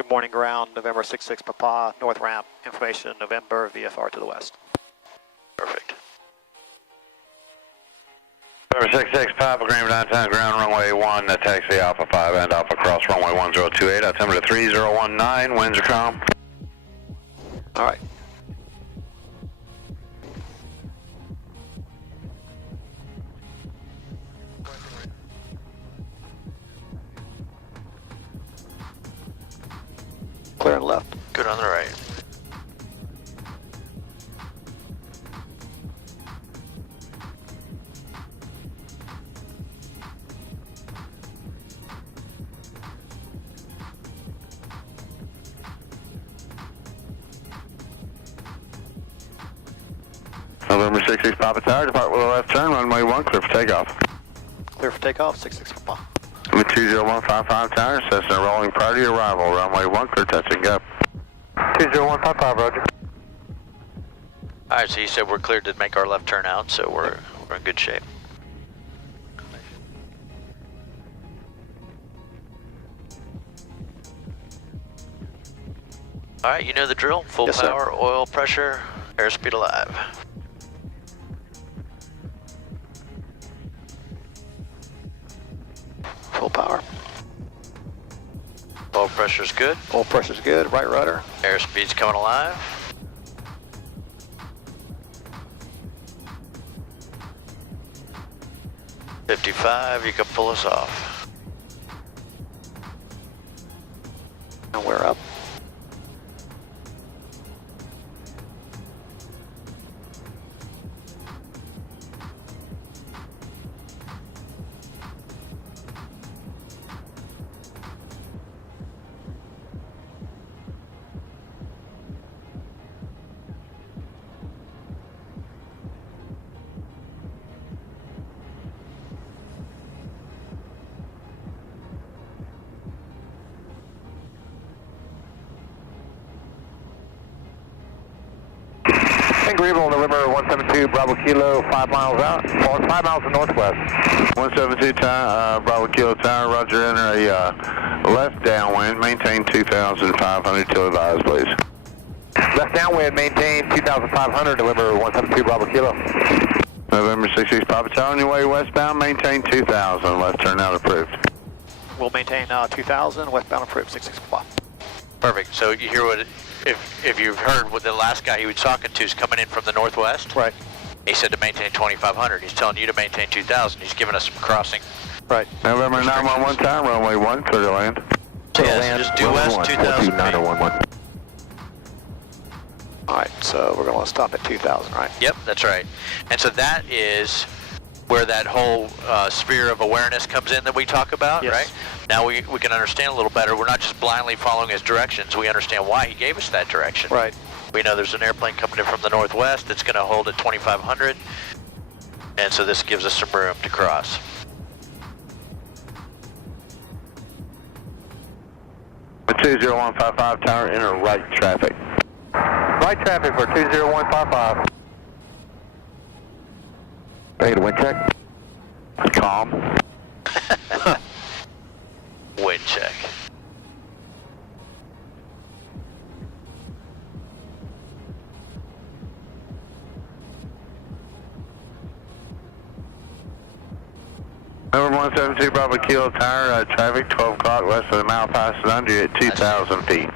Good morning, ground, November 66 Papa, north ramp, information, November, VFR to the west. Perfect. November 66 Papa, Green downtown, ground runway 1, taxi Alpha 5 and Alpha cross runway 1028, altimeter 3019, winds are calm. All right. Clear on the left. Good on the right. November 66 Papa Tower, depart with a left turn, runway 1, clear for takeoff. Clear for takeoff, 66 Papa. Number 20155 Tower, Cessna rolling prior to your arrival, runway 1, clear touching up. 20155, roger. All right, so you said we're cleared to make our left turn out, so we're in good shape. All right, you know the drill. Full Yes, power, sir. oil pressure, airspeed alive. Full power. Oil pressure's good. Oil pressure's good, right rudder. Airspeed's coming alive. $55, you can pull us off. And we're up. Agreeable, November 172 Bravo Kilo, 5 miles out, 5 miles to northwest. 172 Bravo Kilo Tower, roger, enter a left downwind, maintain 2,500 till advised, please. Left downwind, maintain 2,500, November 172 Bravo Kilo. November 66 Papa Tower, on your way westbound, maintain 2,000, left turn out approved. We'll maintain 2,000, westbound approved, 66 Papa. Perfect. So you hear what, if you've heard what the last guy he was talking to is coming in from the northwest. Right. He said to maintain 2,500. He's telling you to maintain 2,000. He's giving us some crossing. Right. November 911 time, runway 1, clear to land. So yeah, so just due west 2,000 feet. All right, so we're going to stop at 2,000, right? Yep, that's right. And so that is where that whole sphere of awareness comes in that we talk about, Yes. right? Now we can understand a little better. We're not just blindly following his directions. We understand why he gave us that direction. Right. We know there's an airplane coming in from the northwest that's going to hold at 2,500. And so this gives us some room to cross. The 20155 Tower, enter right traffic. Right traffic for 20155. Ready to wind check? Calm. Wind check. Number 172 Bravo Kilo Tower, traffic 12 o'clock west of the Malpass under you at 2,000 feet.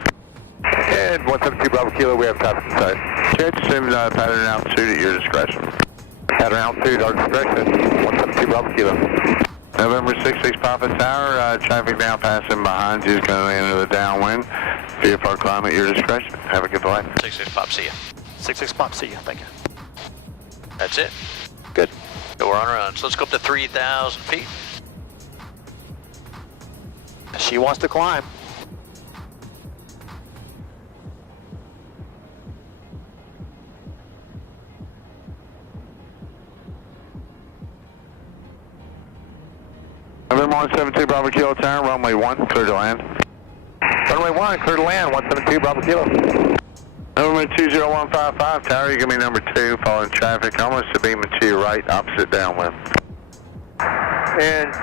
And 172 Bravo Kilo, we have traffic inside. Check assume pattern altitude at your discretion. Pattern altitude, our discretion, 172 Bravo Kilo. November 66 Papa Tower, traffic now passing behind you is going to enter the downwind. VFR climb at your discretion. Have a good flight. 66 Pop, see ya. 66 Pop, see you, thank you. That's it. Good. So we're on our own. So let's go up to 3,000 feet. She wants to climb. November 172 Bravo Kilo Tower, runway 1, clear to land. Runway 1, clear to land, 172 Bravo Kilo. November 20155 Tower, you're going to be number 2, following traffic, almost to beam to your right, opposite downwind. And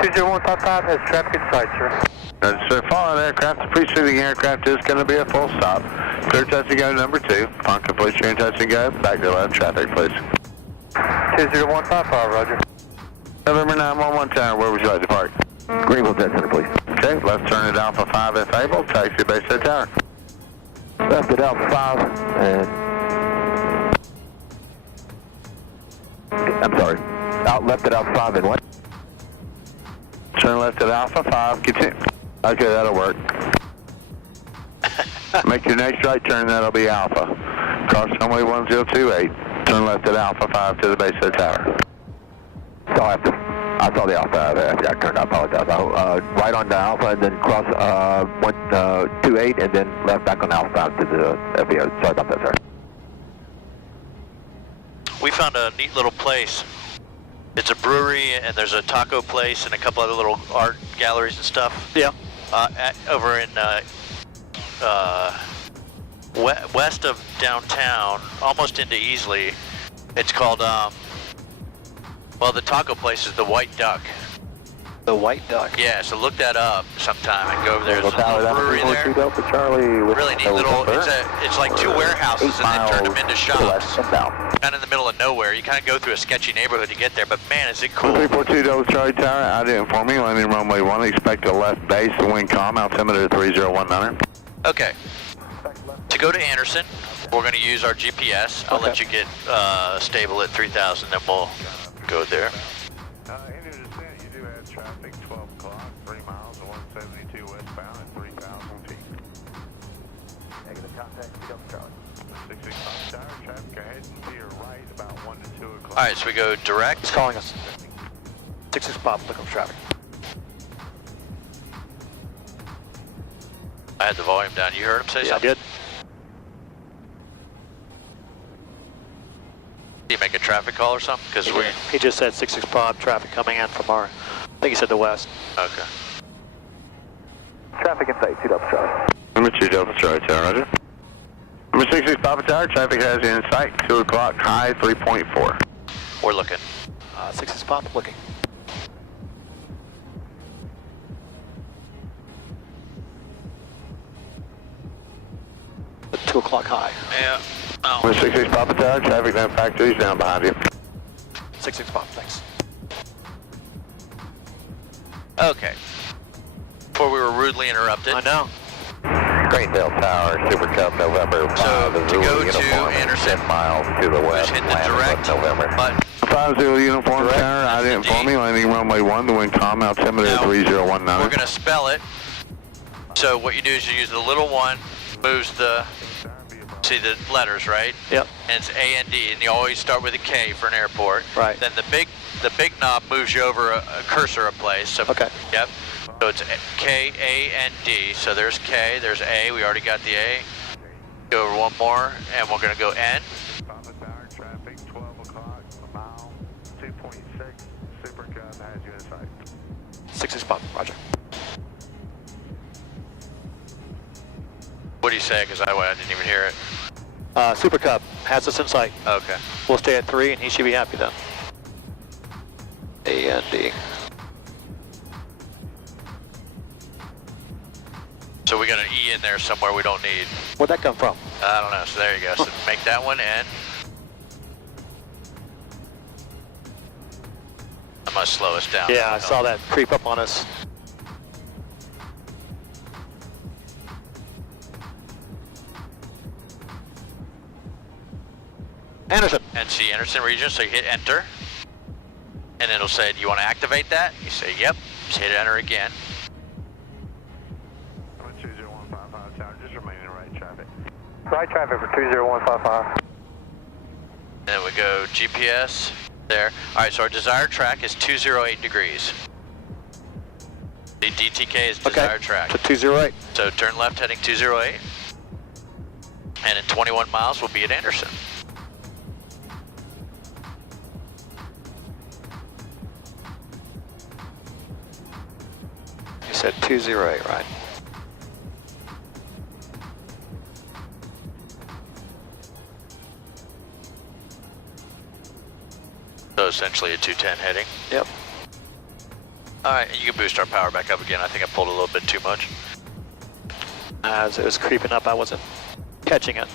20155 has traffic in sight, sir. So following aircraft. The preceding aircraft is going to be a full stop. Clear touch and go number 2. Upon completion, touch and go. Back to left traffic, please. 20155, roger. November 911 Tower, where would you like to park? Greenville Dead Center, please. Okay, left turn at Alpha 5 if able. Taxi base to tower. Left at Alpha 5 and... I'm sorry. Left at Alpha 5 and what? Turn left at Alpha 5. Continue. Okay, that'll work. Make your next right turn, that'll be Alpha. Cross runway 1028. Turn left at Alpha 5 to the base of the tower. I saw the Alpha after I turned. I apologize. Right on the Alpha and then cross 128 and then left back on Alpha 5 to the FBO. Sorry about that, sir. We found a neat little place. It's a brewery and there's a taco place and a couple other little art galleries and stuff. Yeah. Over in west of downtown, almost into Easley. It's called, well, the taco place is the White Duck. The White Duck. Yeah, so look that up sometime and go over there. There's a little brewery there. Really neat little, it's like 2 warehouses and then turned them into shops. Kind of in the middle of nowhere. You kind of go through a sketchy neighborhood to get there, but man, is it cool. 342 Double Charlie Tower, out inform me, landing runway 1, expect a left base, the wind calm, altimeter 3019. Okay. To go to Anderson, we're going to use our GPS. I'll let you get stable at 3,000, then we'll go there. Into descent, you do have traffic, 12 o'clock, 3 miles, 172 westbound at 3,000 feet. Negative contact, Double Charlie. 665 Tower, traffic ahead and to your right, about 1 to 2 o'clock. All right, so we go direct. He's calling us. 66 Pop, looking for traffic. I had the volume down. You heard him say Yeah, I something? did. Did he make a traffic call or something? Because we. He just said 66 Pop, traffic coming in from our, I think he said the west. Okay. Traffic in sight, 2 Double Charlie. Number 2 Delta Charlie Tower, roger. Number 66 Papa Tower, traffic has you in sight, 2 o'clock, high 3.4. We're looking. 66 Pop, looking. The 2 o'clock high. Yeah. Oh. Number 66 Papa Tower, traffic down factories down behind you. 66 Pop, thanks. Okay. Before we were rudely interrupted. I know. Greendale Tower, Super Cup, November 5, So, to Zulu go to uniform, Anderson, 10 miles to the west, just hit the landing direct November. button. 50 uniform Direct, Tower, I didn't D. inform me, landing runway 1, the wind calm, altimeter Now, 3019. We're going to spell it. So what you do is you use the little one, moves the, see the letters, right? Yep. And it's A-N-D, and you always start with a K for an airport. Right. Then the big knob moves you over a cursor a place. So, Okay. Yep. So it's K-A-N-D. So there's K, there's A. We already got the A. Go over one more, and we're going to go N. Papa Tower, traffic, 12 o'clock, a mile, 2.6, Super Cup has you in sight. 66 Pop, roger. What do you say? Because I didn't even hear it. Super Cub has us in sight. Okay. We'll stay at 3 and he should be happy then. A and D. So we got an E in there somewhere we don't need. Where'd that come from? I don't know. So there you go. So make that one N. I must slow us down. Yeah, I saw that creep up on us. Anderson. NC Anderson region, so you hit enter. And it'll say, do you want to activate that? You say, yep. Just hit enter again. 20155 Tower, just remaining right traffic. Right traffic for 20155. And then we go GPS there. All right, so our desired track is 208 degrees. The DTK is desired track. So 208. So turn left heading 208. And in 21 miles, we'll be at Anderson. You said 208, right? So essentially a 210 heading. Yep. All right, and you can boost our power back up again. I think I pulled a little bit too much. As it was creeping up, I wasn't catching it.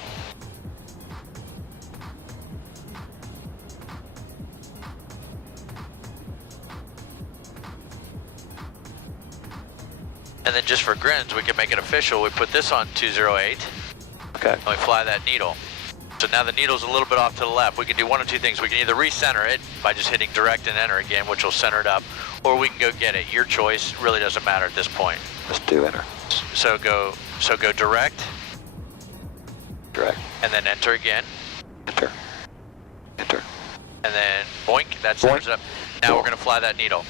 And then just for grins, we can make it official. We put this on 208. Okay. And we fly that needle. So now the needle's a little bit off to the left. We can do one of two things. We can either recenter it by just hitting direct and enter again, which will center it up, or we can go get it. Your choice. Really doesn't matter at this point. Let's do enter. So go direct. Direct. And then enter again. Enter. Enter. And then boink, that centers it up. Now we're gonna fly that needle.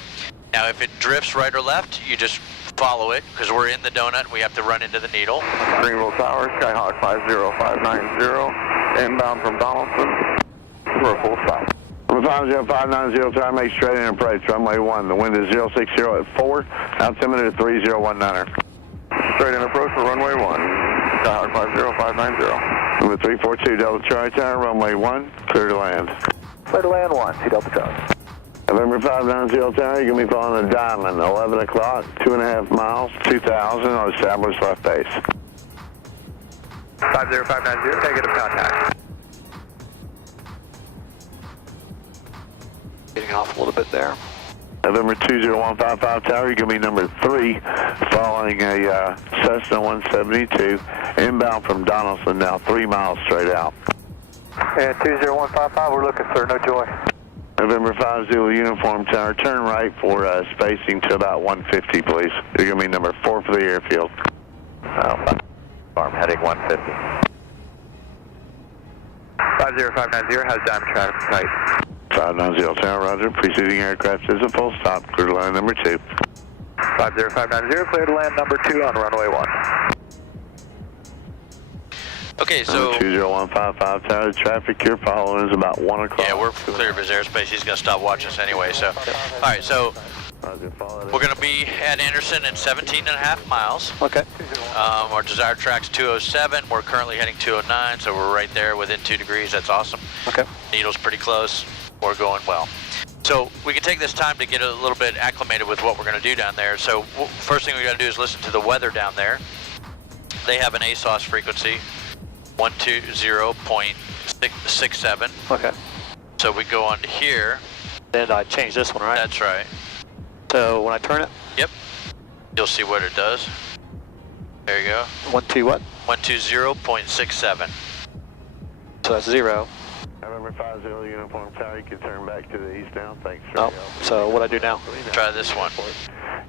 Now if it drifts right or left, you just follow it, because we're in the donut, we have to run into the needle. Greenville Tower, Skyhawk 50590, inbound from Donaldson, for a full stop. 50590, try to make straight in approach, runway 1. The wind is 060 at 4, altimeter 3019er. Straight in approach for runway 1, Skyhawk 50590. Number 342, Delta Charlie Tower, runway 1, clear to land. Clear to land 1, see Delta Charlie. November 590 Tower, you're going to be following a diamond, 11 o'clock, 2.5 miles, 2000 on established left base. 50590, negative contact. Getting off a little bit there. November 20155 Tower, you're going to be number 3, following a Cessna 172, inbound from Donaldson, now 3 miles straight out. And 20155, we're looking, sir, no joy. November 50 Uniform Tower, turn right for spacing to about 150, please. You're going to be number 4 for the airfield. Farm heading 150. 50590, how's diamond traffic tonight? 590 Tower, roger. Preceding aircraft is a full stop. Clear to land number 2. 50590, clear to land number 2 on runway 1. Okay, so... 20155 Tower, traffic you're following is about 1 o'clock. Yeah, we're clear of his airspace. He's going to stop watching us anyway, so... Alright, so... We're going to be at Anderson at 17.5 miles. Okay. Our desired track's 207. We're currently heading 209, so we're right there within 2 degrees. That's awesome. Okay. Needle's pretty close. We're going well. So we can take this time to get a little bit acclimated with what we're going to do down there. So first thing we got to do is listen to the weather down there. They have an ASOS frequency, 120.67. Okay. So we go on to here. Then I change this one, right? That's right. So when I turn it? Yep. You'll see what it does. There you go. 12 what? 120.67. So that's 0. November 50 Uniform Tower, you can turn back to the east now. Thanks, sir. Oh, so what I do now? Try this one.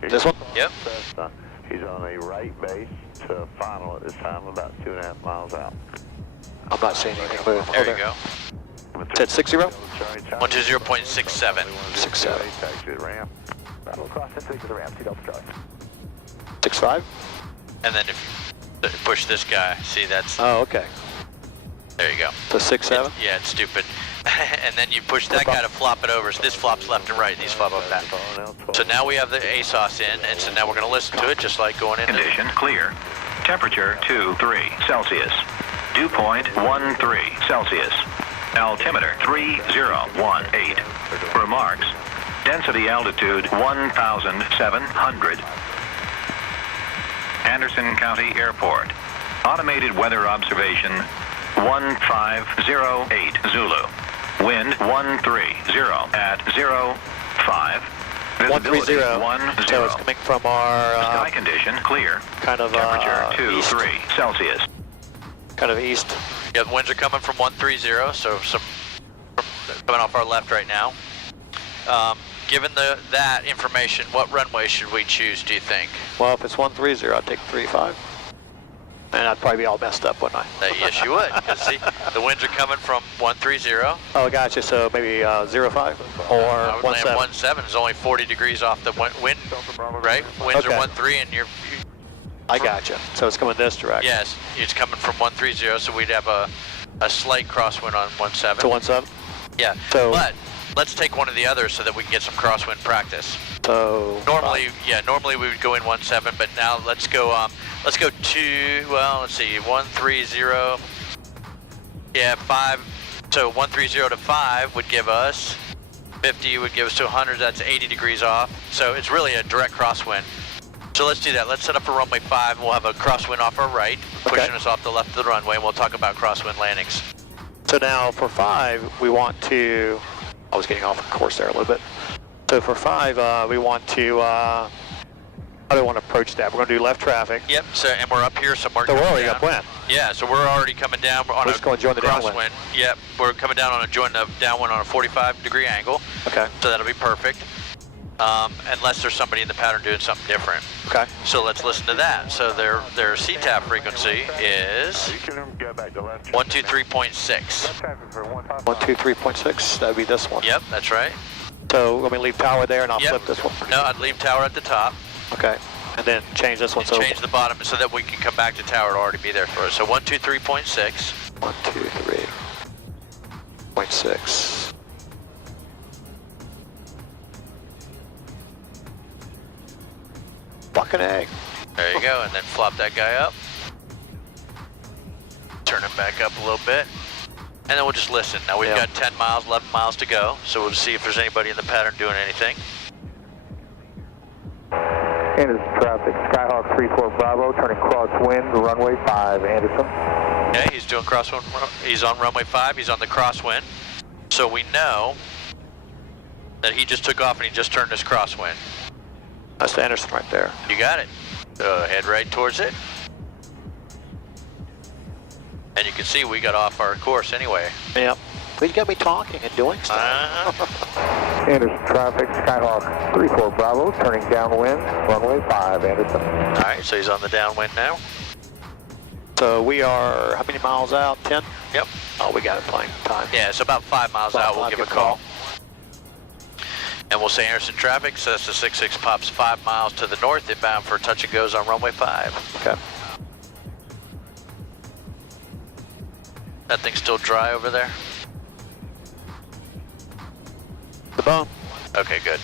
This one? Yep. He's on a right base to final at this time, about 2.5 miles out. I'm not seeing anything move. There you go. Said 60? 120.67. 67. Taxi to ramp. We'll cross into the ramp, see Delta Charlie. 65? And then if you push this guy, see that's... Oh, okay. There you go. So 67? Yeah, it's stupid. And then you push that guy to flop it over. So this flops left and right, and these flop up back. So now we have the ASOS in, and so now we're going to listen to it just like going in. Condition clear. Temperature 23 Celsius. Dew point 13 Celsius. Altimeter 3018. Remarks. Density altitude 1,700. Anderson County Airport. Automated weather observation 1508 Zulu. Wind 130 at 05. Visibility 130. So it's coming from our sky condition clear. kind of Temperature east. 23 Celsius. Kind of east. Yeah, the winds are coming from 130, so some coming off our left right now. Given that information, what runway should we choose, do you think? Well, if it's 130, I'd take 35. And I'd probably be all messed up, wouldn't I? Yes, you would. Because see, the winds are coming from 130. Oh, gotcha. So maybe 05 or I would land 17. 17 is only 40 degrees off the wind, right? Winds Okay. are 13 and I gotcha. So it's coming this direction. yes, it's coming from 130, so we'd have a slight crosswind on 17. To 17? Yeah, So- but let's take one of the others so that we can get some crosswind practice. So Normally we would go in 17, but now let's go to, well, let's see, 130, yeah, 5, so 130 to 5 would give us 50, would give us to 100, that's 80 degrees off, so it's really a direct crosswind. So let's do that. Let's set up for runway 5. We'll have a crosswind off our right, pushing us off the left of the runway, and we'll talk about crosswind landings. So now for 5, we want to, I was getting off course there a little bit. So for 5, we want to, how do we want to approach that? We're going to do left traffic. Yep, so, and we're up here, so we're So we're already upwind. Yeah, so we're already coming down on We're just going to join the downwind. crosswind. Yep, we're coming down on join the downwind on a 45-degree angle. Okay. So that'll be perfect. Unless there's somebody in the pattern doing something different. Okay. So let's listen to that. So their CTAP frequency is 123.6. 123.6, that'd be this one. Yep, that's right. So let me leave tower there and I'll flip this one. No, I'd leave tower at the top. Okay. And then change this one. And change the bottom so that we can come back to tower. It'll already be there for us. So 123.6. 123.6. Fucking A. There you go, and then flop that guy up. Turn him back up a little bit. And then we'll just listen. Now we've got 10 miles, 11 miles to go, so we'll see if there's anybody in the pattern doing anything. Anderson traffic, Skyhawk 34 Bravo, turning crosswind, runway 5, Anderson. Okay, he's doing crosswind, he's on runway 5, he's on the crosswind. So we know that he just took off and he just turned his crosswind. That's the Anderson right there. You got it. So head right towards it. And you can see we got off our course anyway. Yep. But you got me talking and doing stuff. Anderson traffic, Skyhawk 34 Bravo, turning downwind, runway 5, Anderson. All right, so he's on the downwind now. So we are, how many miles out? 10? Yep. Oh, we got it plenty of time. Yeah, so about 5 miles out, we'll give a call. And we'll say Anderson traffic, Cessna 66 pops 5 miles to the north, inbound for touch and goes on runway 5. Okay. That thing's still dry over there? The bone. Okay, good.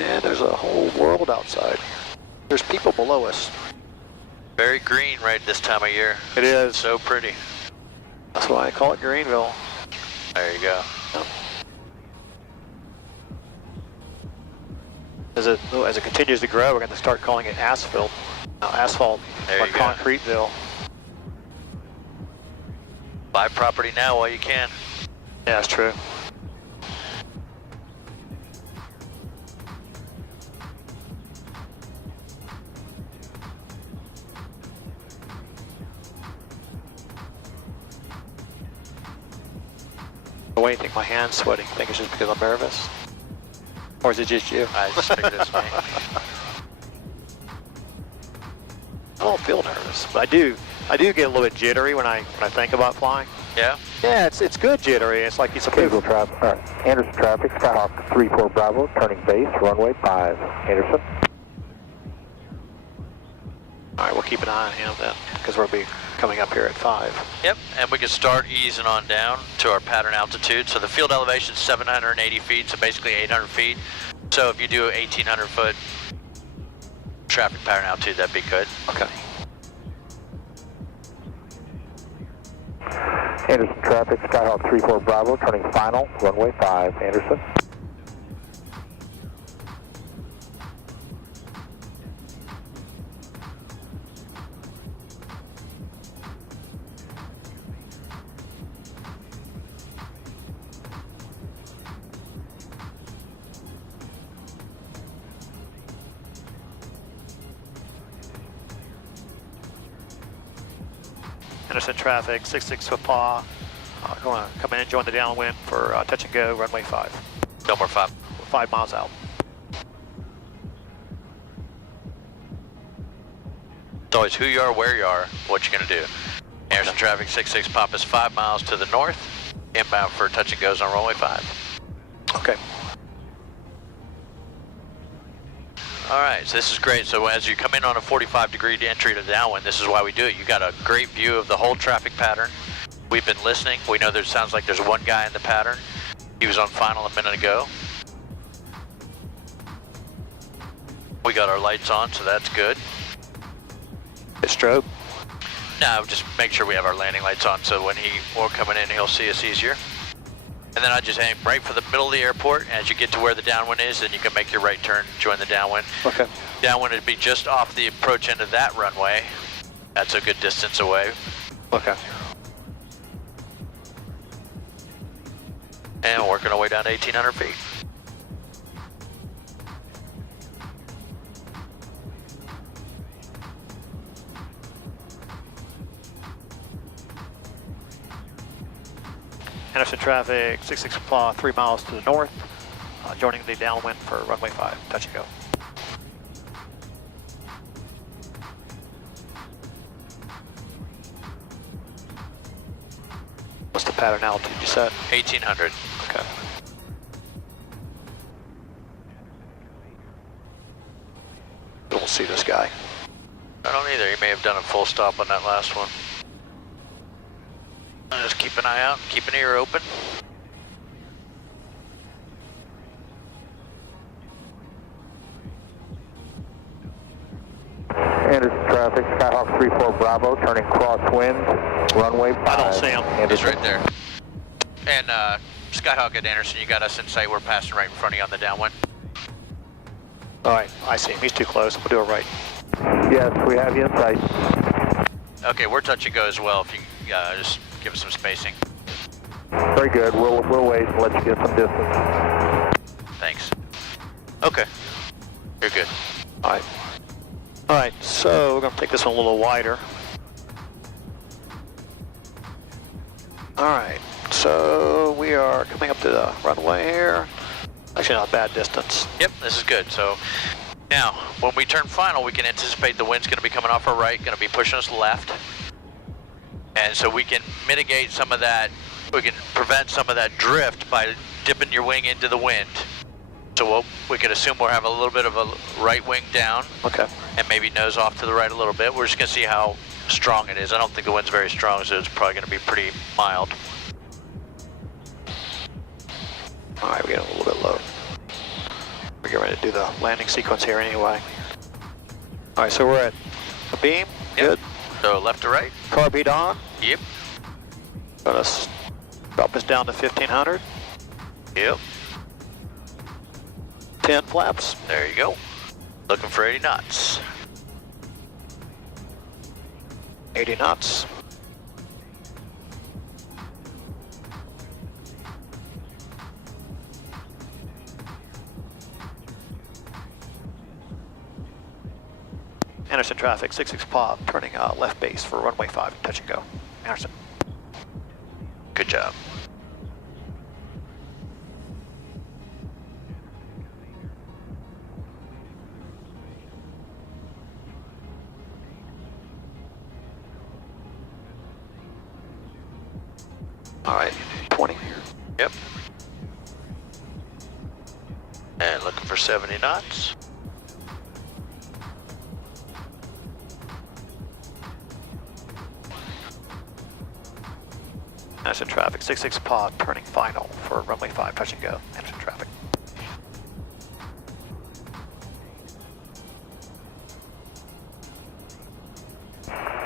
And there's a whole world outside. There's people below us. Very green right this time of year. It is. So pretty. That's why I call it Greenville. There you go. As it continues to grow, we're going to start calling it asphalt. Asphalt, There or you go. Concreteville. Buy property now while you can. Yeah, that's true. Why do you think my hand's sweating? Think it's just because I'm nervous? Or is it just you? I just figured it's me. I don't feel nervous, but I do get a little bit jittery when I think about flying. Yeah? Yeah, it's good jittery. It's like it's a Visual traffic, Anderson traffic, Skyhawk 34 Bravo, turning base, runway 5, Anderson. All right, we'll keep an eye on him then, because we'll be coming up here at 5. Yep, and we can start easing on down to our pattern altitude. So the field elevation is 780 feet, so basically 800 feet. So if you do 1,800 foot traffic pattern altitude, that'd be good. Okay. Anderson traffic, Skyhawk 34 Bravo, turning final, runway 5, Anderson. Anderson traffic, 66 foot paw. Going to come in and join the downwind for touch and go, runway 5. No more 5. 5 miles out. It's always who you are, where you are, what you're going to do. Anderson traffic 66 pop is 5 miles to the north, inbound for touch and goes on runway 5. Okay. All right, so this is great. So as you come in on a 45-degree entry to downwind, this is why we do it. You got a great view of the whole traffic pattern. We've been listening. We know there sounds like there's one guy in the pattern. He was on final a minute ago. We got our lights on, so that's good. Strobe? No, just make sure we have our landing lights on, so when we're coming in, he'll see us easier. And then I just aim right for the middle of the airport. As you get to where the downwind is, then you can make your right turn, join the downwind. Okay. Downwind would be just off the approach end of that runway. That's a good distance away. Okay. And we're working our way down to 1,800 feet. Anderson traffic, 66 3 miles to the north, joining the downwind for runway 5, touch and go. What's the pattern altitude you set? 1,800. Okay. Don't see this guy. I don't either. He may have done a full stop on that last one. Just keep an eye out, keep an ear open. Anderson traffic, Skyhawk 34 Bravo, turning crosswind, runway 5. I don't see him. He's right there. And Skyhawk at Anderson, you got us in sight. We're passing right in front of you on the downwind. All right, I see him. He's too close. We'll do it right. Yes, we have you in sight. Okay, we're touch and go as well. If you just give us some spacing. Very good. We'll wait and let you get some distance. Thanks. Okay, you're good. All right. All right, so we're going to take this one a little wider. All right, so we are coming up to the runway here. Actually, not a bad distance. Yep, this is good. So now, when we turn final, we can anticipate the wind's going to be coming off our right, going to be pushing us left. And so we can mitigate some of that, we can prevent some of that drift by dipping your wing into the wind. So we can assume we'll have a little bit of a right wing down. Okay. And maybe nose off to the right a little bit. We're just going to see how strong it is. I don't think the wind's very strong, so it's probably going to be pretty mild. All right, we're getting a little bit low. We're getting ready to do the landing sequence here anyway. All right, so we're at a beam. Yep. Good. So left to right. Car beat on. Yep. Gonna drop us down to 1,500. Yep. 10 flaps. There you go. Looking for 80 knots. 80 knots. Anderson traffic, 66 pop, turning left base for runway 5, touch and go. Anderson. Good job. All right, 20. Yep. And looking for 70 knots. Anderson traffic, 66 pod, turning final for runway 5, touch and go. Anderson traffic.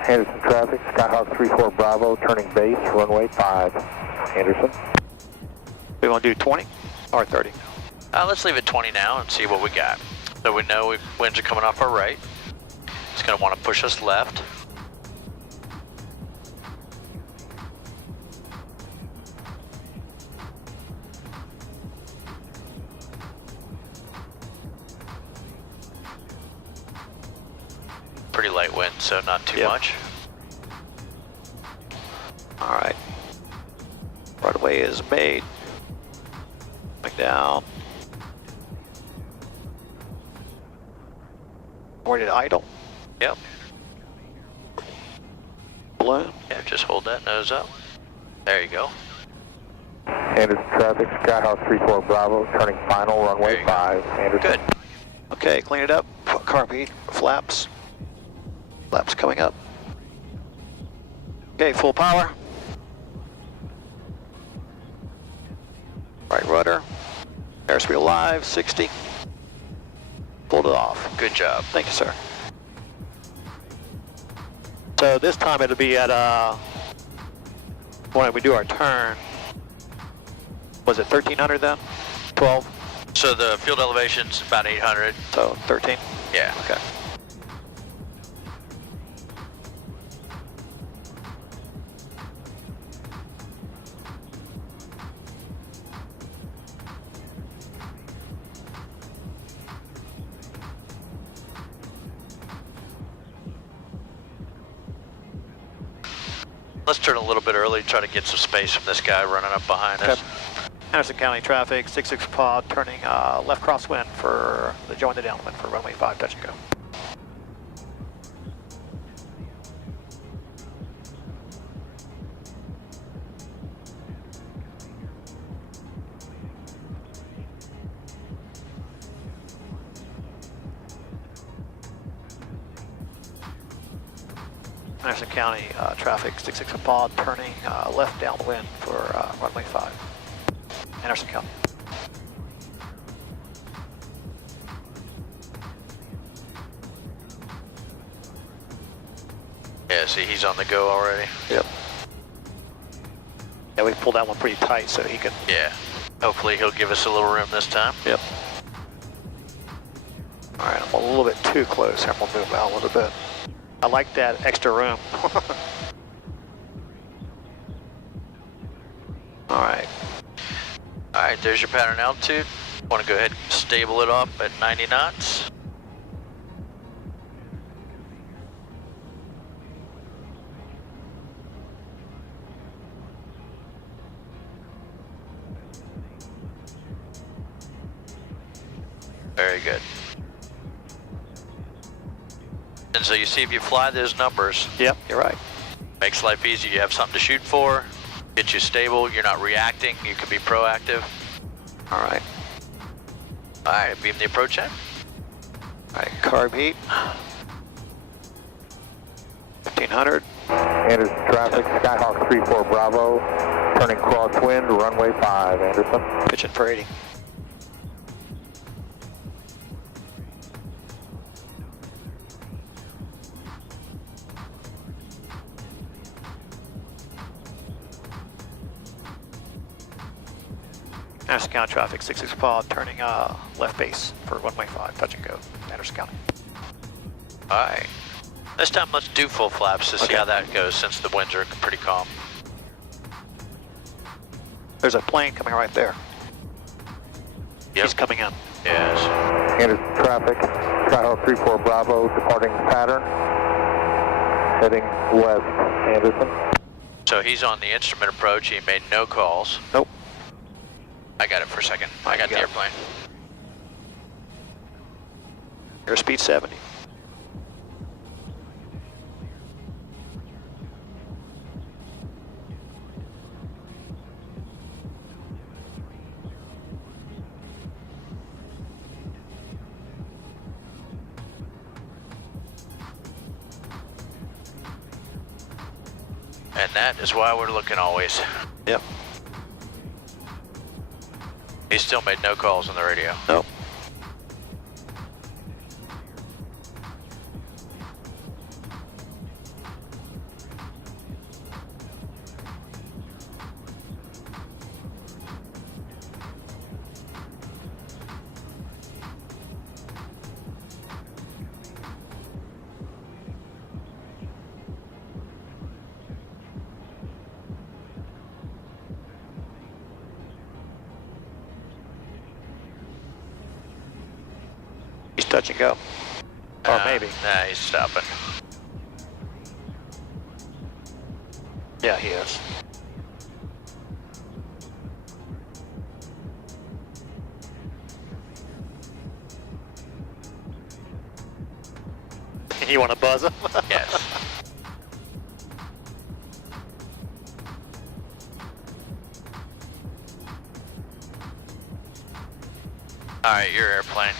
Anderson traffic, Skyhawk 34 Bravo, turning base, runway 5. Anderson. We want to do 20 or 30? Let's leave it 20 now and see what we got. So we know winds are coming off our right. It's going to want to push us left. Pretty light wind, so not too much. All right. Runway is made. Back down. Ready to idle. Yep. Balloon. Yeah, just hold that nose up. There you go. Anderson traffic, Skyhawk 34 Bravo, turning final, runway 5. Anderson. Good. Okay, clean it up. Carb, flaps. Flaps coming up. Okay, full power. Right rudder. Airspeed live, 60. Pulled it off. Good job. Thank you, sir. So this time it'll be at, when we do our turn, was it 1300 then? 12? So the field elevation's about 800. So 13? Yeah. Okay. Let's turn a little bit early, try to get some space from this guy running up behind us. Anderson County traffic, 66 pod, turning left crosswind for the join the downwind for runway 5, touch and go. Anderson County traffic, 66 pod, turning left downwind for runway 5. Anderson County. Yeah, see, he's on the go already. Yep. Yeah, we pulled that one pretty tight so he can... Yeah. Hopefully he'll give us a little room this time. Yep. All right, I'm a little bit too close here. I'm gonna move out a little bit. I like that extra room. All right. All right, there's your pattern altitude. Want to go ahead and stable it up at 90 knots. Very good. And so you see, if you fly those numbers, Yep, you're right. makes life easy. You have something to shoot for, gets you stable, you're not reacting, you can be proactive. All right. All right, beam the approach in. All right, carb heat. 1500. Anderson traffic, Skyhawk 34 Bravo, turning crosswind, runway 5, Anderson. Pitching for 80. Anderson County traffic, 66 pod, turning left base for runway 5, touch and go, Anderson County. All right. This time let's do full flaps to see Okay. how that goes, since the winds are pretty calm. There's a plane coming right there. Yep. He's coming in. Yes. Anderson traffic, Skyhawk 34 Bravo, departing pattern, heading west, Anderson. So he's on the instrument approach. He made no calls. Nope. I got it for a second. I got the airplane. Airspeed 70. And that is why we're looking always. Yep. He still made no calls on the radio. Nope. He's touch and go. Or maybe. Nah, he's stopping. Yeah, he is. You want to buzz him? Yes. All right, your airplane.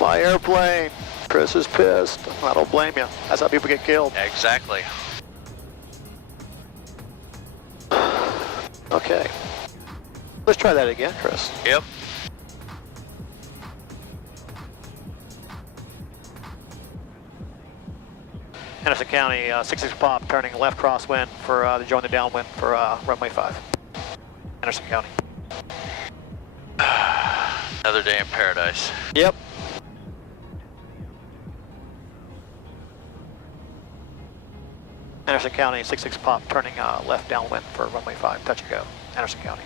My airplane. Chris is pissed. I don't blame you. That's how people get killed. Exactly. Okay. Let's try that again, Chris. Yep. Anderson County, 66 pop, turning left crosswind for to join the downwind for runway 5. Anderson County. Another day in paradise. Yep. Anderson County, 66 pop, turning left downwind for runway 5, touch and go. Anderson County.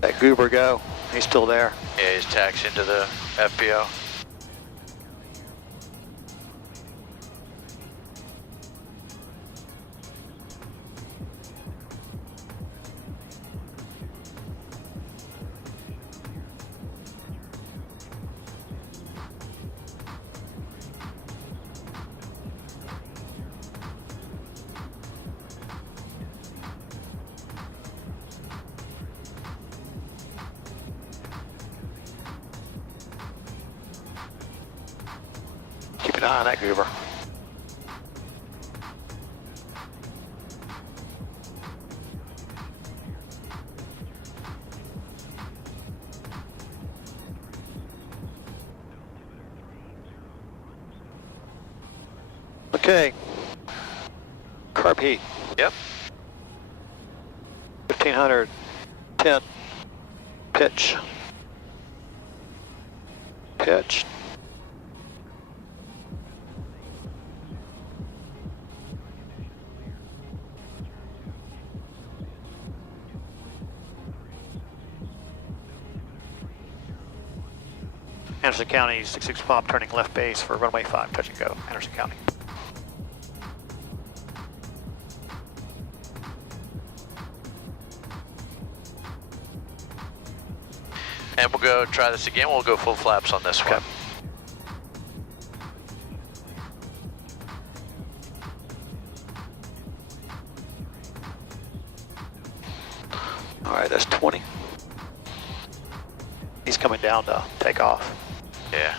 That goober go. He's still there. Yeah, he's taxiing to the FBO. Keep an eye on that goober. Okay. Carb heat. Yep. 1500. 10. Pitch. Pitch. Anderson County, 66 pop, turning left base for runway 5, touch and go, Anderson County. And we'll go try this again. We'll go full flaps on this one. All right, that's 20. He's coming down to take off. Yeah.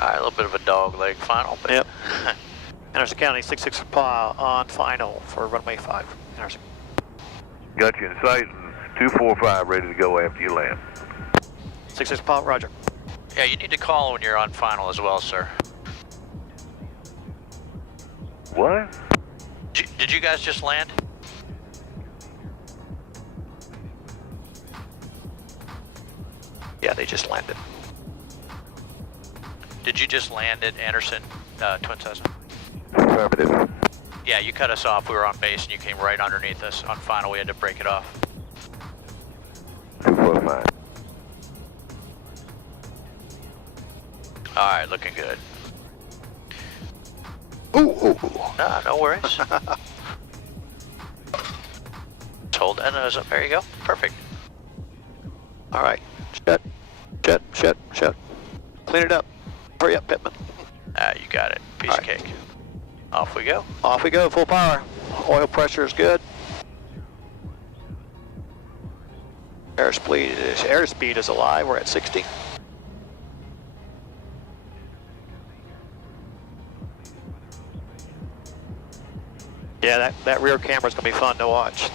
All right, a little bit of a dog leg final. But yep. Anderson County, 66 on final for runway 5. Anderson. Got you in sight and 245 ready to go after you land. 66 pop, roger. Yeah, you need to call when you're on final as well, sir. What? Did you guys just land? Yeah, they just landed. Did you just land at Anderson, Twin Cessna? Affirmative. Yeah, you cut us off. We were on base and you came right underneath us. On final, we had to break it off. 245. All right, looking good. Ooh. Nah, no worries. Just hold that nose up. There you go. Perfect. All right. Shut. Clean it up. Hurry up, Pittman. Ah, you got it. Piece of cake. Off we go. Off we go, full power. Oil pressure is good. Airspeed is alive. We're at 60. Yeah, that rear camera's gonna be fun to watch.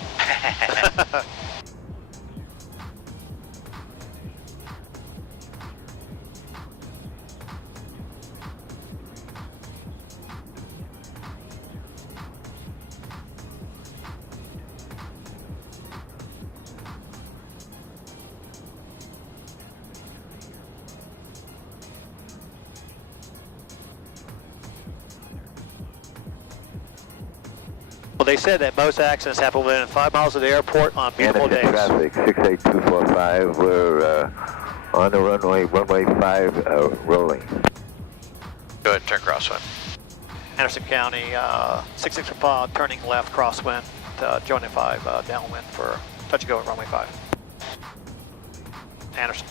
Well, they said that most accidents happen within 5 miles of the airport on beautiful days. Traffic, 68245, we're on the runway 5, rolling. Go ahead and turn crosswind. Anderson County, 66 Papa, turning left, crosswind, joining 5, downwind for touch and go at runway 5. Anderson.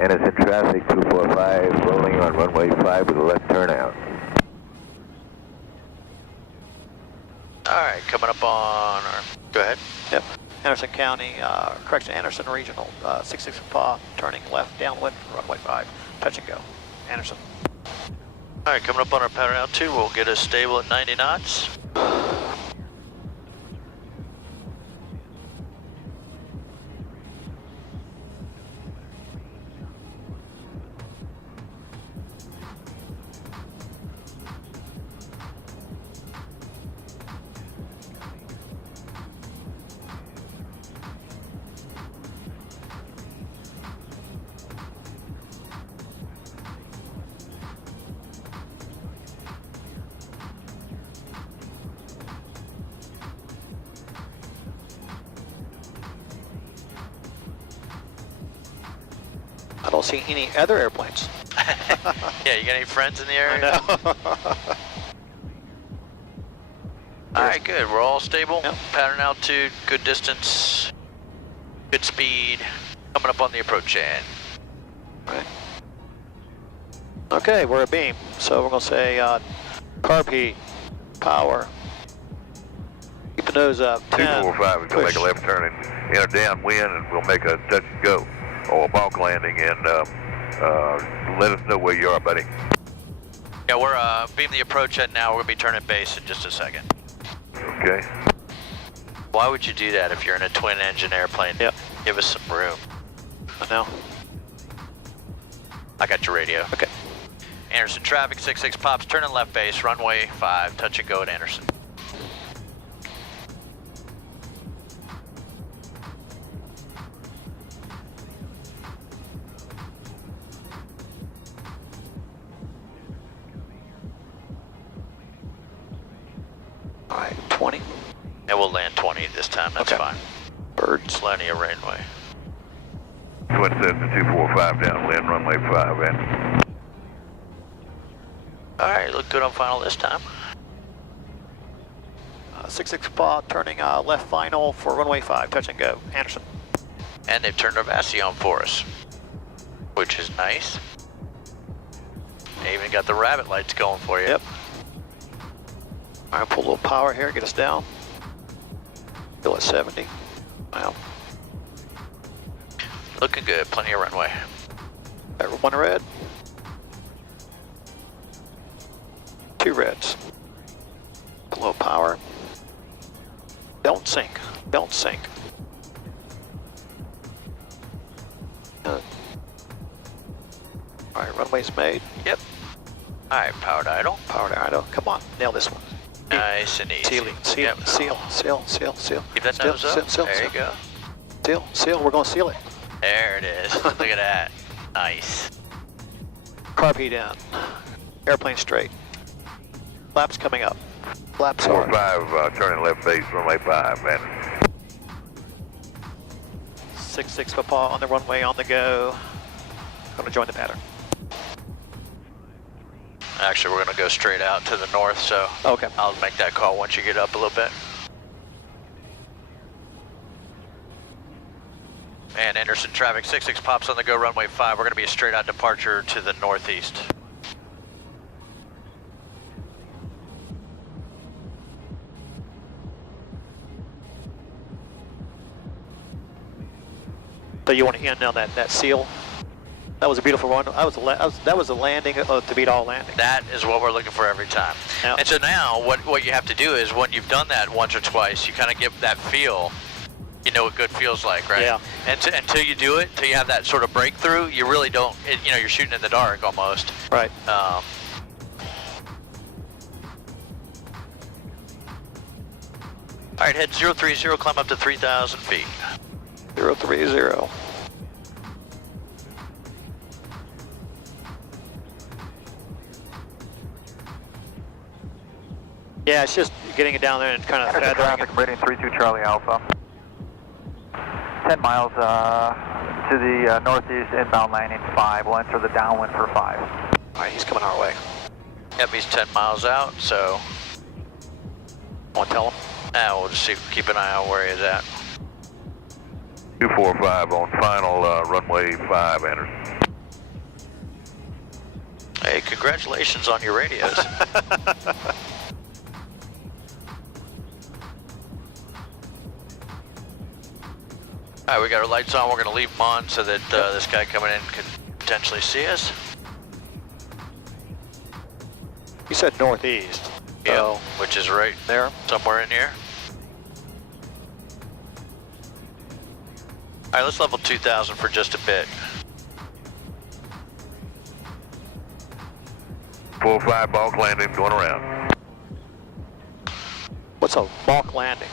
Anderson traffic 245, rolling on runway 5 with a left turnout. Alright, coming up on, go ahead. Yep. Anderson County, correction, Anderson Regional, 66 Papa, turning left, downwind, runway 5, touch and go. Anderson. Alright, coming up on our pattern altitude, we'll get us stable at 90 knots. I don't see any other airplanes. Yeah, you got any friends in the area? I know. Alright, good. We're all stable. Yep. Pattern altitude, good distance, good speed. Coming up on the approach end. Right. Okay, we're a beam. So we're going to say carb heat, power. Keep the nose up. 245 is going to push. make a left turn in a downwind, and we'll make a touch and go or a bulk landing, and let us know where you are, buddy. Yeah, we're beam the approach end now. We're going to be turning base in just a second. Okay. Why would you do that if you're in a twin engine airplane? Yep. Give us some room. I know. I got your radio. Okay. Anderson traffic, 66 Pops, turning left base, runway 5, touch and go at Anderson. All right, 20. And we'll land 20 this time, that's Okay. fine. Birds. Plenty of runway. Twin Cessna 245 downwind, runway 5, and Alright, look good on final this time. 66 Papa, turning left final for runway 5, touch and go. Anderson. And they've turned our VASI on for us, which is nice. They even got the rabbit lights going for you. Yep. All right, pull a little power here, get us down. Still at 70. Wow. Looking good, plenty of runway. Right, one red. 2 reds. A little power. Don't sink. Don't sink. All right, runway's made. Yep. Alright, powered idle. Powered idle. Come on, nail this one. Nice and easy. Seal, Yep. seal. Keep that Seal, nose up. seal, There you seal. go. Seal, we're gonna seal it. There it is. Look at that. Nice. Carb heat in. Airplane straight. Flaps coming up. Flaps hard. 45 turning left base, runway 5, and 66 Papa on the runway, on the go. Gonna join the pattern. Actually, we're going to go straight out to the north, so Okay. I'll make that call once you get up a little bit. And Anderson traffic, 66 Pops on the go, runway 5. We're going to be a straight out departure to the northeast. So you want to end on that seal? That was a beautiful run. That was a landing to beat all landing. That is what we're looking for every time. Yep. And so now what you have to do is when you've done that once or twice, you kind of get that feel. You know what good feels like, right? Yeah. And until you do it, until you have that sort of breakthrough, you really don't, you know, you're shooting in the dark almost. Right. All right, head 030, climb up to 3,000 feet. 030. Yeah, it's just getting it down there and kind of feathering traffic, it. Rating 32 Charlie Alpha. 10 miles to the northeast, inbound landing 5. We'll enter the downwind for 5. All right, he's coming our way. Yep, he's 10 miles out, so Want to tell him? we'll just see, keep an eye out where he's at. 245 on final runway 5, Anderson. Hey, congratulations on your radios. All right, we got our lights on. We're going to leave them on so that this guy coming in can potentially see us. He said northeast. Yeah, So, which is right there. somewhere in here. All right, let's level 2,000 for just a bit. 45 bulk landing going around. What's a balk landing?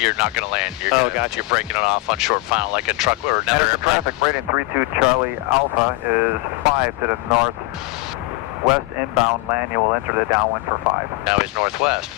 You're not going to land. Gotcha. You're breaking it off on short final like a truck or another Enter airplane. traffic. Rating 32 Charlie Alpha is 5 to the northwest, inbound landing. We'll enter the downwind for 5. Now he's northwest.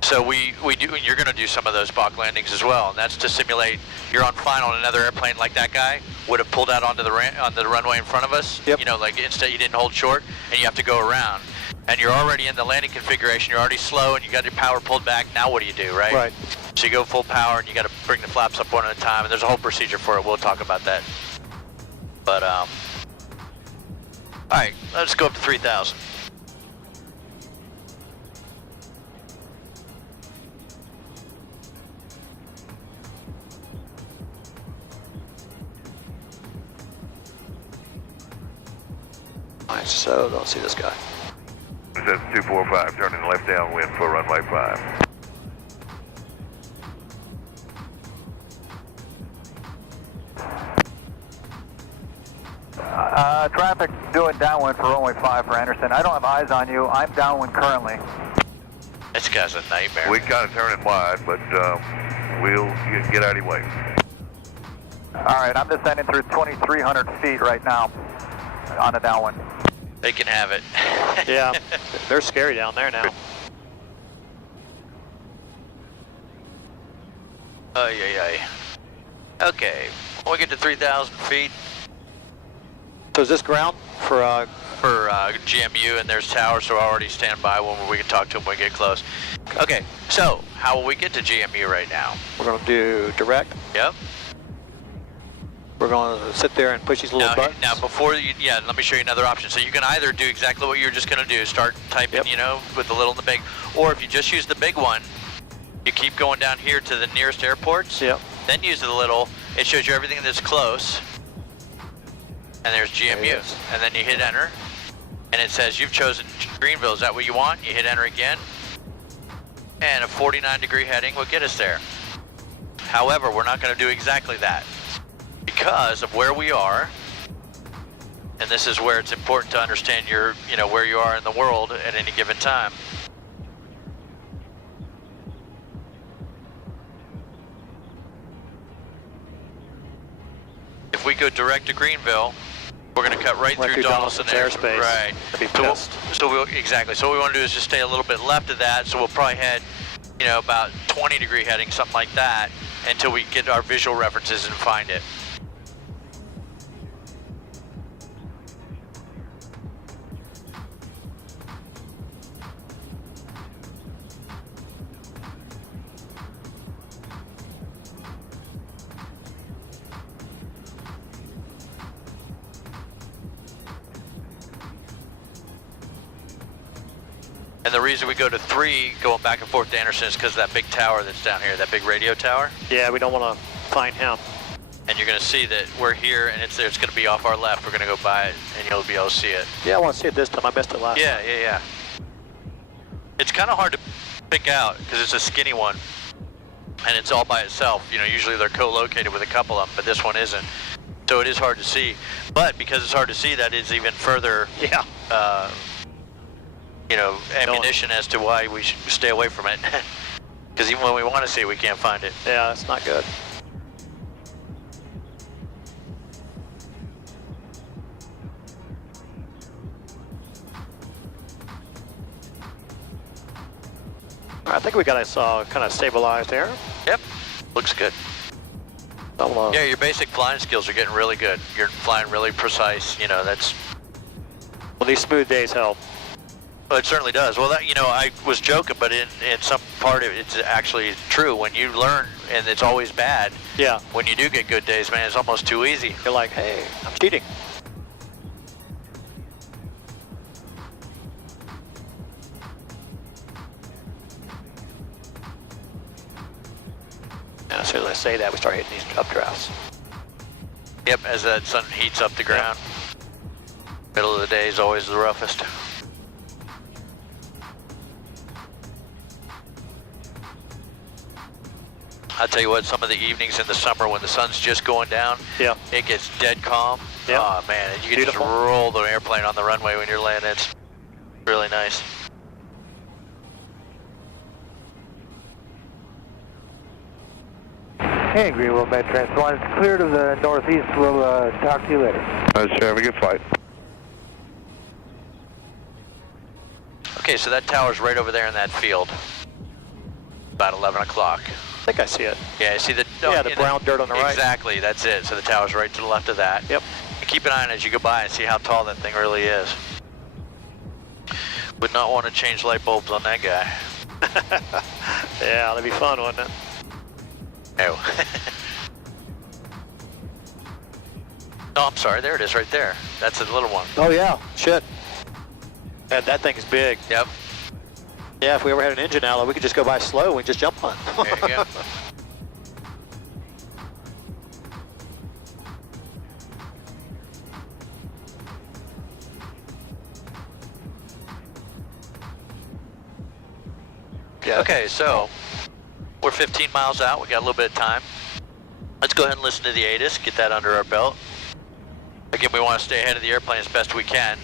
So we do. You're going to do some of those balk landings as well, and that's to simulate you're on final on another airplane like that guy would have pulled out onto the runway in front of us. Yep. You know, like instead you didn't hold short, and you have to go around, and you're already in the landing configuration. You're already slow, and you got your power pulled back. Now what do you do, right? Right. So you go full power, and you got to bring the flaps up one at a time, and there's a whole procedure for it. We'll talk about that. But all right, let's go up to 3,000. All right, so don't see this guy. This is 245 turning left downwind for runway 5. Traffic doing downwind for runway 5 for Anderson. I don't have eyes on you. I'm downwind currently. This guy's a nightmare. We kind of turning wide, but we'll get out of your way. All right, I'm descending through 2,300 feet right now on a downwind. They can have it. Yeah, they're scary down there now. Okay, when we get to 3,000 feet So is this ground for GMU, and there's towers, so I already stand by when we can talk to them when we get close. Okay, so how will we get to GMU right now? we're going to do direct. Yep. We're going to sit there and push these little buttons. Now before you, let me show you another option. So you can either do exactly what you're just going to do, start typing, Yep. you know, with the little and the big, or if you just use the big one, you keep going down here to the nearest airports. Yep. Then use the little. It shows you everything that's close. And there's There GMU. it is. And then you hit enter. And it says you've chosen Greenville. Is that what you want? You hit enter again. And a 49-degree heading will get us there. However, we're not going to do exactly that because of where we are. And this is where it's important to understand where you are in the world at any given time. If we go direct to Greenville, we're going to cut right through Donaldson airspace. Right. I'd be pissed. Exactly. So what we want to do is just stay a little bit left of that. So we'll probably head, about 20-degree heading, something like that, until we get our visual references and find it. And the reason we go to 3, going back and forth to Anderson, is because of that big tower that's down here, that big radio tower. Yeah, we don't want to find him. And you're going to see that we're here, and it's going to be off our left. We're going to go by it, and you'll be able to see it. Yeah, I want to see it this time. I missed it last time. Yeah. It's kind of hard to pick out because it's a skinny one, and it's all by itself. Usually they're co-located with a couple of them, but this one isn't. So it is hard to see. But because it's hard to see, that is even further, ammunition as to why we should stay away from it. Because even when we want to see it, we can't find it. Yeah, that's not good. I think we got us kind of stabilized here. Yep, looks good. Yeah, your basic flying skills are getting really good. You're flying really precise, you know, that's... Well, these smooth days help. Well, it certainly does. Well, that, you know, I was joking, but in some part of it, it's actually true. When you learn, and it's always bad, yeah. When you do get good days, man, it's almost too easy. You're like, hey, I'm cheating. And as soon as I say that, we start hitting these updrafts. Yep, as that sun heats up the ground. Yep. Middle of the day is always the roughest. I'll tell you what, some of the evenings in the summer when the sun's just going down, yeah, it gets dead calm. Yeah. Oh man, you can Beautiful. just roll the airplane on the runway when you're landing. It's really nice. Hey, Greenville, Med Trans 1, it's clear to the northeast. We'll talk to you later. Sure, have a good flight. Okay, so that tower's right over there in that field. About 11 o'clock. I think I see it. Yeah, see the... Yeah, the brown dirt on the right. Exactly, that's it. So the tower's right to the left of that. Yep. And keep an eye on it as you go by and see how tall that thing really is. Would not want to change light bulbs on that guy. Yeah, that'd be fun, wouldn't it? No. Oh, I'm sorry, there it is right there. That's the little one. Oh yeah, shit. And that thing's big. Yep. Yeah, if we ever had an engine out, we could just go by slow and we just jump on. There you go. Yeah. Okay, so we're 15 miles out. We got a little bit of time. Let's go ahead and listen to the ATIS, get that under our belt. Again, we want to stay ahead of the airplane as best we can.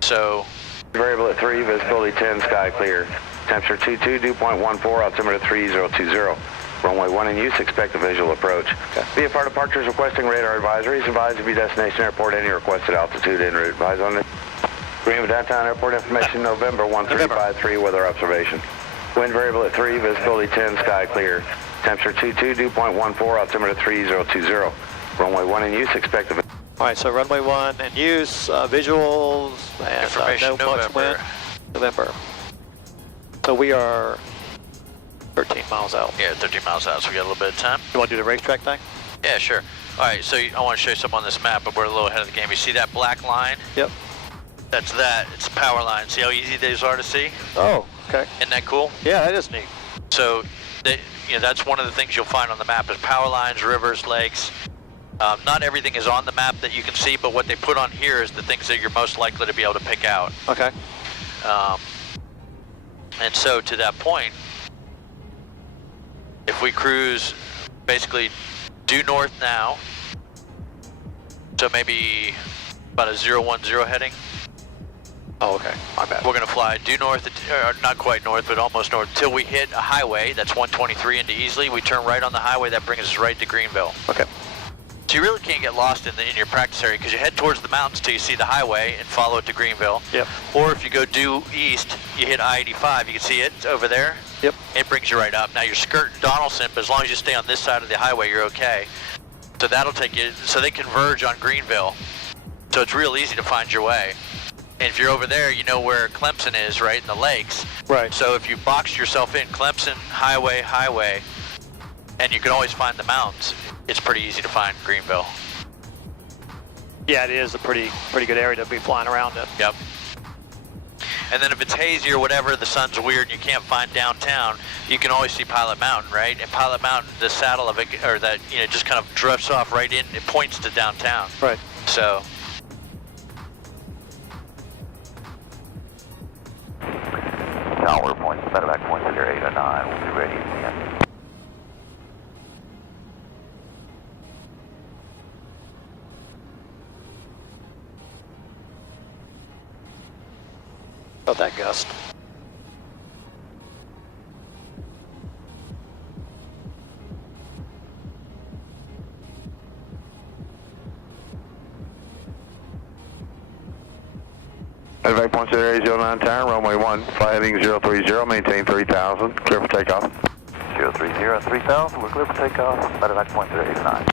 So, Variable at 3, visibility 10, sky clear. Temperature 22, dew point 14, altimeter 3020. Runway 1 in use, expect a visual approach. Okay. VFR departures requesting radar advisories. Advise of your destination airport, any requested altitude en route. Advise on this. Greenville Downtown Airport information, November 1353, weather observation. Wind variable at 3, visibility 10, sky clear. Temperature 22, dew point 14, altimeter 3020. Runway 1 in use, expect a... All right, so runway 1 in use, visuals, and information no much wind. November. So we are 13 miles out. Yeah, 13 miles out, so we got a little bit of time. You want to do the racetrack thing? Yeah, sure. All right, so I want to show you something on this map, but we're a little ahead of the game. You see that black line? Yep. That's that. It's a power line. See how easy these are to see? Oh, okay. Isn't that cool? Yeah, that is neat. So, that's one of the things you'll find on the map is power lines, rivers, lakes. Not everything is on the map that you can see, but what they put on here is the things that you're most likely to be able to pick out. Okay. And so to that point, if we cruise basically due north now, so maybe about a 010 heading. Oh, okay. My bad. We're going to fly due north, not quite north, but almost north, till we hit a highway. That's 123 into Easley. We turn right on the highway. That brings us right to Greenville. Okay. So you really can't get lost in your practice area because you head towards the mountains till you see the highway and follow it to Greenville. Yep. Or if you go due east, you hit I-85. You can see it over there. Yep. It brings you right up. Now you're skirting Donaldson, but as long as you stay on this side of the highway, you're okay. So that'll take you, so they converge on Greenville. So it's real easy to find your way. And if you're over there, you know where Clemson is, right, in the lakes. Right. So if you boxed yourself in Clemson, highway, and you can always find the mountains, it's pretty easy to find Greenville. Yeah, it is a pretty good area to be flying around in. Yep. And then if it's hazy or whatever, the sun's weird and you can't find downtown, you can always see Pilot Mountain, right? And Pilot Mountain, the saddle of it, or that, just kind of drifts off right in, it points to downtown. Right. So. Tower points, medevac points at your 809. We'll be ready at the end. About that gust. Advance point to area 09 tower, runway 1, fly heading 030, maintain 3000, clear for takeoff. 030, 3000, we're clear for takeoff, at advance point to area 09.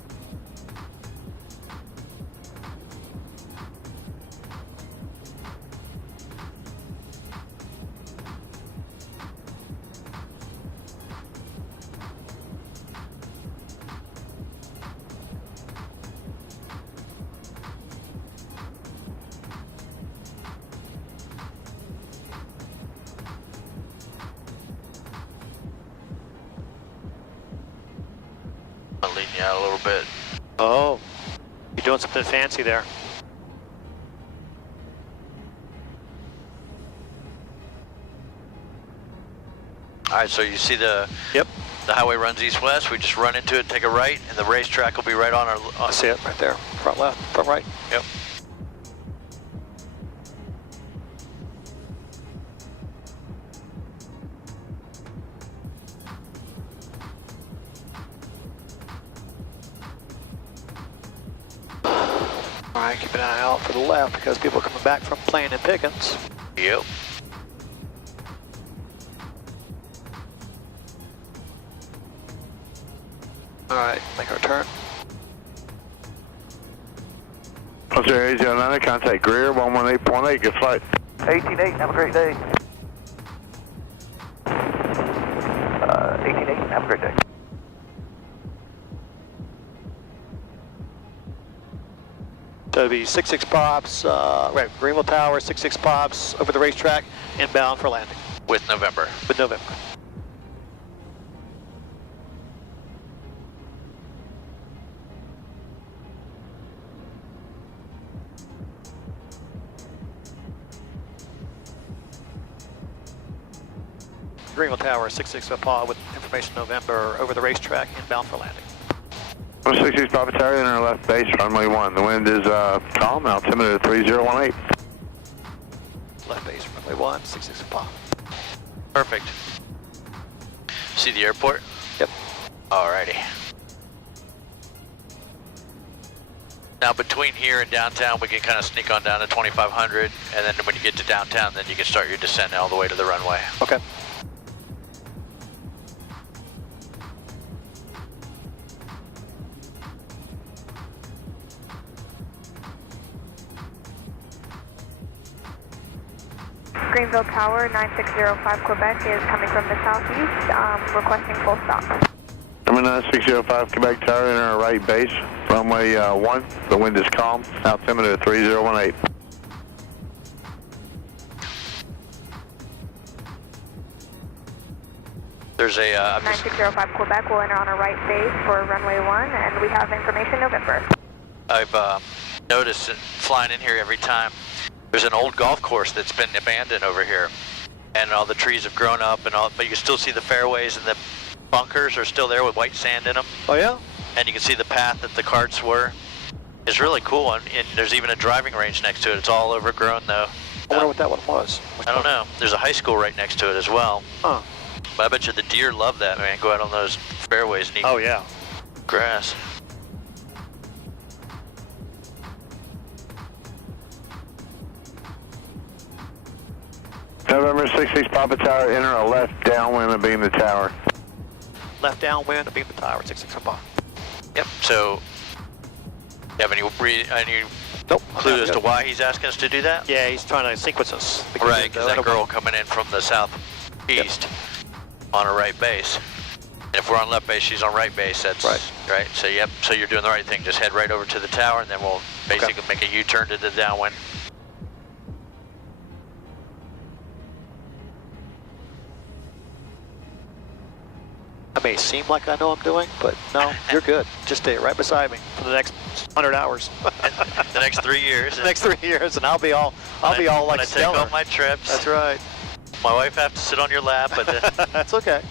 I'll lean you out a little bit. Oh, you're doing something fancy there. All right, so you see the highway runs east-west. We just run into it, take a right, and the racetrack will be right on our. I see it right there. Front left, front right. Yep. All right, keep an eye out for the left because people are coming back from playing in Pickens. Yep. All right, make our turn. Plus area 09, contact Greer, 118.8, good flight. 188, have a great day. 188, have a great day. So it'll be 66 pops, right, Greenville Tower, 66 pops over the racetrack, inbound for landing. With November. With November. Greenville Tower, 66 Paw with information November over the racetrack, inbound for landing. 66 Papa Tower, in our left base, runway 1. The wind is calm, altimeter 3018. Left base, runway 1, 66 Paw. Perfect. See the airport? Yep. Alrighty. Now between here and downtown, we can kind of sneak on down to 2500, and then when you get to downtown, then you can start your descent all the way to the runway. Okay. Greenville Tower, 9605 Quebec is coming from the southeast, requesting full stop. Coming 9605 Quebec Tower, in our right base, runway 1. The wind is calm, altimeter 3018. There's a 9605 Quebec will enter on a right base for runway 1, and we have information November. I've noticed it flying in here every time. There's an old golf course that's been abandoned over here, and all the trees have grown up, and all, but you can still see the fairways, and the bunkers are still there with white sand in them. Oh yeah? And you can see the path that the carts were. It's really cool, and there's even a driving range next to it. It's all overgrown though. I wonder what that one was. I don't know. There's a high school right next to it as well. Huh. But I bet you the deer love that, man. Go out on those fairways and eat Oh yeah. grass. November 66 Papa Tower, enter a left downwind and beam the tower. Left downwind and beam the tower, 66 Paw. Yep. So, you have any Nope. clue as to why he's asking us to do that? Yeah, he's trying to sequence us. Right, because that girl coming in from the southeast on a right base. And if we're on left base, she's on right base. That's right. So yep. So you're doing the right thing. Just head right over to the tower, and then we'll basically make a U-turn to the downwind. I may seem like I know what I'm doing, but no, you're good. Just stay right beside me for the next 100 hours. The next 3 years. The next 3 years, and I'll be all like stellar. I take all my trips. That's right. My wife have to sit on your lap, but that's okay.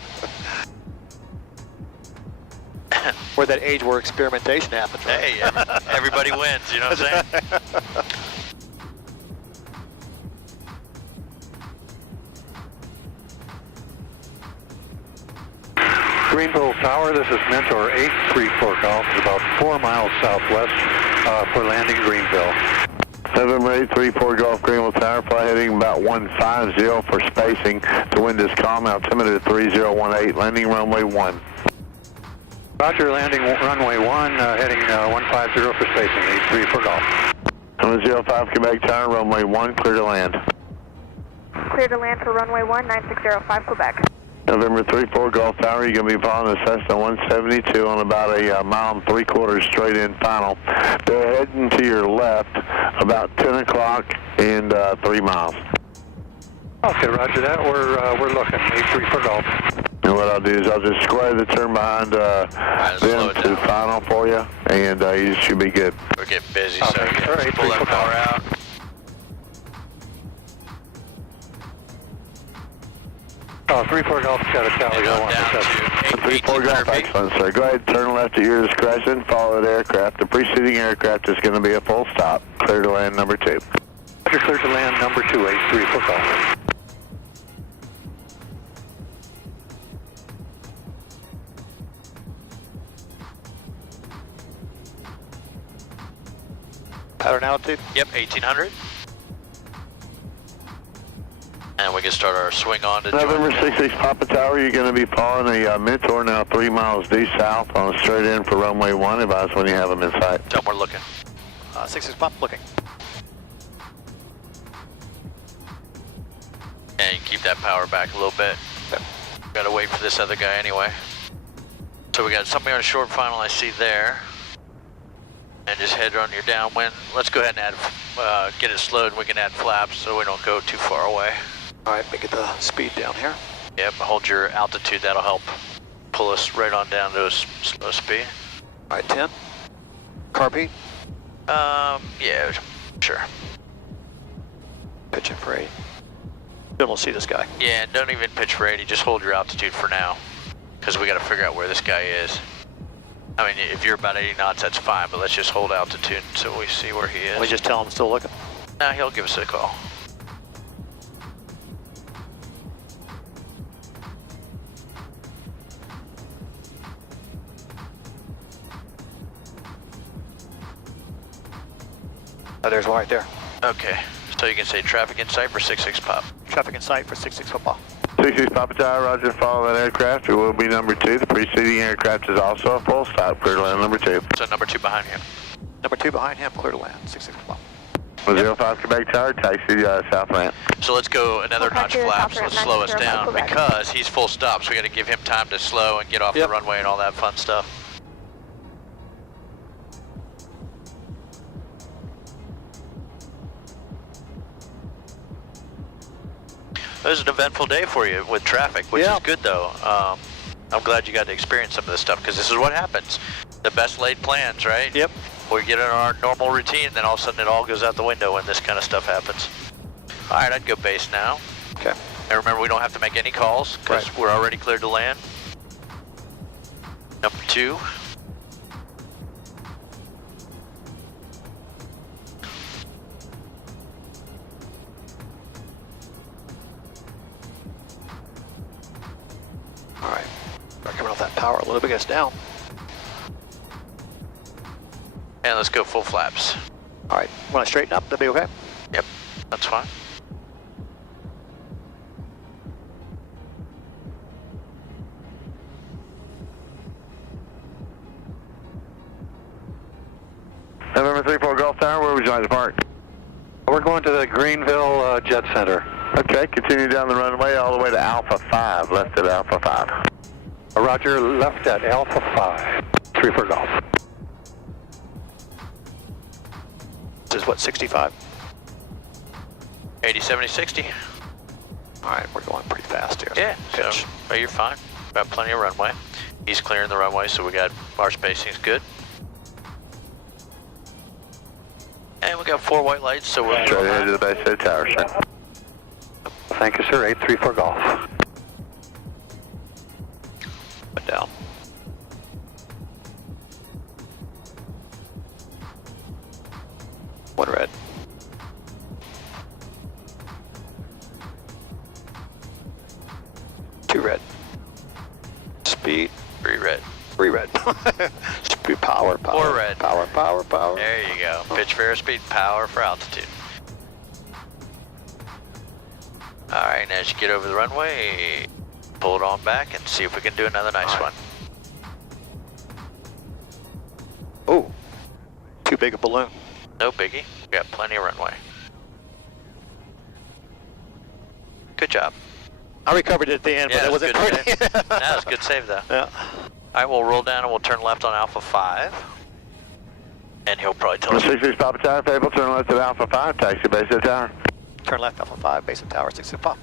Where that age war experimentation happens, right? Hey, everybody wins, you know what I'm saying? Greenville Tower, this is Mentor 834 call. It's about 4 miles southwest for landing Greenville. November 834 Golf Greenville Tower, fly heading about 150 for spacing. The wind is calm, altimeter 3018, landing runway 1. Roger, landing runway 1, heading 150 for spacing, 83 for golf. November 05 Quebec Tower, runway 1, clear to land. Clear to land for runway 1, 9605 Quebec. November 34 Golf Tower, you're going to be following the Cessna 172 on about a mile and 3/4 straight in final. They're heading to your left about 10 o'clock and 3 miles. Okay, roger that. We're looking, 83 for golf. And what I'll do is I'll just square the turn behind them to final for you, and you should be good. We're getting busy, Okay. so All right, pull that power out. Oh, 3-4 golf's got a tally go on. 3-4 Golf, excellent, sir. Go ahead, turn left at your discretion, follow that aircraft. The preceding aircraft is going to be a full stop. Clear to land number 2. Roger, clear to land number 2, 83 for golf. Pattern altitude? Yep, 1800. And we can start our swing on to November 66 Papa Tower, you're going to be following a Mentor now 3 miles due south on a straight in for runway 1. Advise when you have them in sight. Tell them we're looking. 66 Pop, looking. And keep that power back a little bit. Okay. Got to wait for this other guy anyway. So we got something on a short final I see there. And just head on your downwind. Let's go ahead and add, get it slowed and we can add flaps so we don't go too far away. All right, make it the speed down here. Yep, hold your altitude, that'll help pull us right on down to a slow speed. All right, 10. Carb heat. Yeah, sure. Pitch it for 8. Then we'll see this guy. Yeah, and don't even pitch for 80, just hold your altitude for now. Because we got to figure out where this guy is. I mean, if you're about 80 knots, that's fine, but let's just hold altitude until we see where he is. We just tell him still looking. Nah, he'll give us a call. Oh, there's one right there. Okay, so you can say traffic in sight for 66 Pop. Traffic in sight for 66 football. 66 Papa Tower, roger, follow that aircraft. It will be number 2. The preceding aircraft is also a full stop. Clear to land number 2. So number 2 behind him. Number 2 behind him, clear to land, 66 football. 05 Quebec Tower, taxi south ramp. So let's go another notch flaps. Let's slow us down Quebec. because he's full stop, so we got to give him time to slow and get off the runway and all that fun stuff. It was an eventful day for you with traffic, which is good though. I'm glad you got to experience some of this stuff because this is what happens. The best laid plans, right? Yep. We get in our normal routine, and then all of a sudden it all goes out the window when this kind of stuff happens. All right, I'd go base now. Okay. And remember, we don't have to make any calls because we're already cleared to land. Number 2. All right. We're coming off that power a little bit, get us down. And let's go full flaps. All right. Want to straighten up? That'll be okay? Yep, that's fine. November 34 Golf Tower, where would you like to park? We're going to the Greenville Jet Center. Okay, continue down the runway all the way to Alpha 5, left at Alpha 5. Roger, left at Alpha 5, 3 for golf. This is what, 65? 80, 70, 60. All right, we're going pretty fast here. Yeah, Pitch. so, oh, you're fine. Got plenty of runway. He's clearing the runway, so we got our spacing's good. And we got 4 white lights, so we're Straight ahead to the base of the tower, sir. Thank you, sir. 83 for golf. Went down. One red. Two red. Speed. 3 red. 3 red. Speed, power. 4 red. Power. power, power. There you go. Pitch for airspeed, power for altitude. All right, and as you get over the runway, pull it on back and see if we can do another nice one. Oh, too big a balloon. No biggie. We got plenty of runway. Good job. I recovered it at the end, but it wasn't pretty. That was a good save, though. Yeah. All right, we'll roll down and we'll turn left on Alpha 5. And he'll probably tell us. 66 Papa Tower, Fable, turn left at Alpha 5, taxi base at tower. Turn left, Alpha 5, base of tower, 6 Pop.